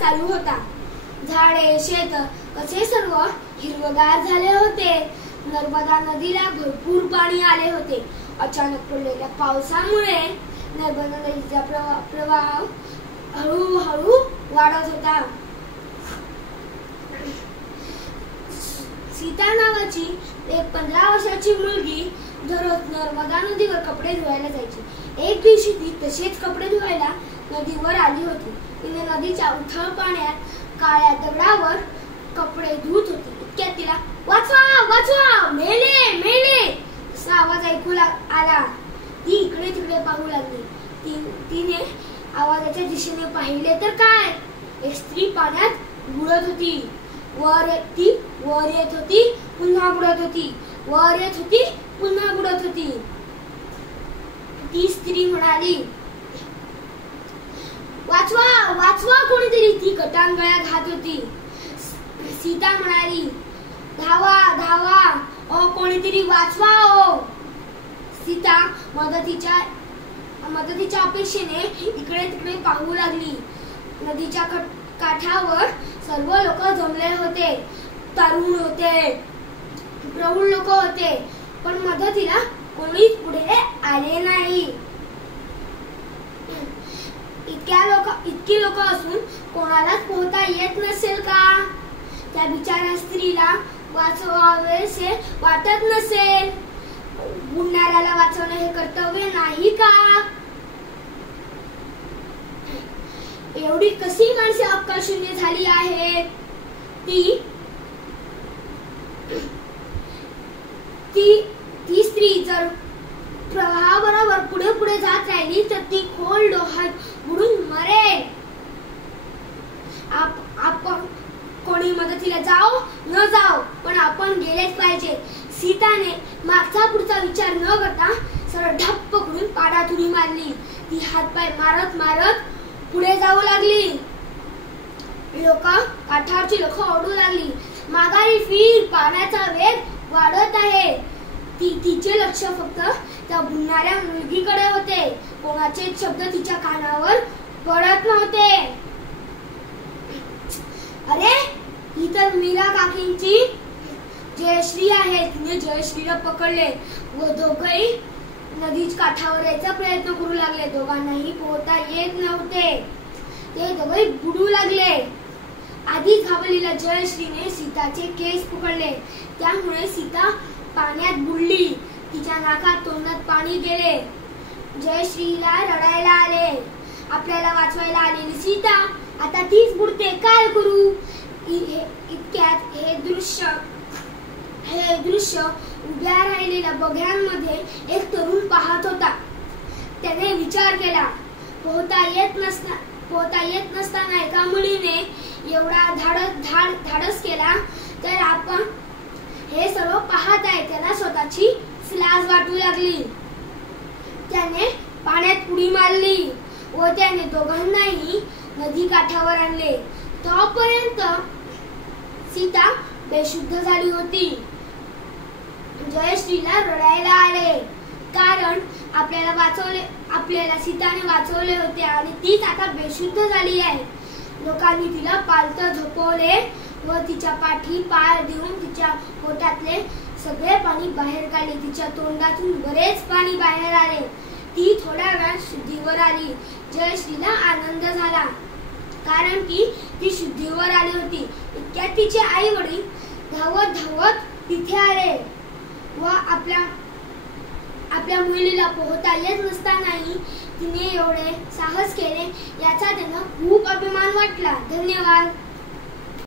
चालू होता. झाडे शेत कसे सर्व हिरवगार झाले होते. नर्मदा नदीला भरपूर पाणी आले होते. अचानक पडलेल्या पावसामुळे नर्मदा नदीचा प्रवाह हळूहळू वाढत होता. सीता नावाची एक 15 वर्षाची मुलगी दररोज नर्मदा नदीवर कपडे धुवायला जायची. एक दिवशी ती तसेच कपडे धुवायला नदीवर आली होती. तिने नदीच्या उथळ पाण्यात काळ्या दगडावर कपडे धुत होती. इतक्यात तिला वाचवा वाचवा, मेले मेले असा आवाज ऐकू आला. ती इकडे तिकडे पाहू लागली. तिने आवाजाच्या दिशेने पाहिले तर काय, एक स्त्री पाण्यात बुडत होती. वर येत होती, पुन्हा बुडत होती, वर येत होती, पुन्हा बुडत होती. ती स्त्री म्हणाली, वाचवा वाचवा कोणीतरी. ती गटांगळ्या घात होती. सीता म्हणाली, धावा धावा, कोणीतरी वाचवा ओ. सीता मदतीच्या अपेक्षेने इकडे तिकडे पाहू लागली. नदीच्या काठावर सर्व लोक जमले होते. तरुण होते, प्रौढ लोक होते, पण मदतीला कोणीच पुढे आले नाही. इतकी लोक असून कोणालाच पोहता येत नसेल का? त्या बिचाऱ्या स्त्रीला वाचवावेसे वाटत नसेल. बुडणाऱ्याला वाचवणे हे कर्तव्य नाही का? एवढी कशी माणसे अक्कलशून्य झाली आहेत? ती स्त्री जर प्रवाहाबरोबर पुढे पुढे जात राहिली तर ती खोल डोहात बुडून मरेल. आपण कोणी मदतीला जाओ न जाओ, पण आपण गेलेच पाहिजे. सीताने मागचा पुढचा विचार न करता सरळ ढप्प करून पाण्यात उडी मारली. ती हातपाय मारत मारत पुढे जाऊ लागली. काठावरची लोक ओरडू लागली, माघारी फिर, पाण्याचा वेग वाढत आहे. तिचे लक्ष फक्त त्या बुडणाऱ्या मुलगीकडे होते. कोणाचे शब्द तिच्या कानावर पडत नव्हते. अरे, ही तर मीरा काकींची जयश्री आहे. तिने जयश्रीला पकडले व दोघेही नदीच्या काठावर यायचा प्रयत्न करू लागले. दोघांनाही पोहता येत नव्हते. ते दोघे बुडू लागले. आधीच घाबरलेल्या जयश्रीने सीताचे केस पकडले. त्यामुळे सीता पाण्यात बुडली. तिच्या नाकात तोंडात पाणी गेले. जयश्रीला रडायला आले. आपल्याला वाचवायला आलेली सीता आता तीच बुडते, काय करू? इतक्यात हे दृश्य उभ्या राहिलेल्या बघ्यांमध्ये एक तरुण पाहत होता. त्याने विचार केला, पोहता येत नसताना एका मुलीने एवढा धाडस केला तर आपण हे सर्व पाहत आहे. त्याला स्वतःची लाज वाटू लागली. त्याने पाण्यात उडी मारली व त्याने दोघांनाही नदी काठावर आणले. तोपर्यंत सीता बेशुद्ध झाली होती. जयश्रीला रडायला आले, कारण आपल्याला सीताने वाचवले होते आणि तीच आता बेशुद्ध झाली आहे. लोकांनी तिला पालत झोपवले व तिच्या पाठी पाय देऊन तिच्या पोटातले सगळे पाणी बाहेर काढले. तिच्या तोंडातून बरेच पाणी बाहेर आले. ती थोड्या वेळात शुद्धीवर आली. जयश्रीला आनंद झाला, कारण की ती शुद्धीवर आली होती. इतक्यात तिचे आई वडील धावत धावत तिथे आले व आपल्या मुलीला पोहता येत नसतानाही तिने एवढे साहस केले याचा त्यांना खूप अभिमान वाटला. धन्यवाद.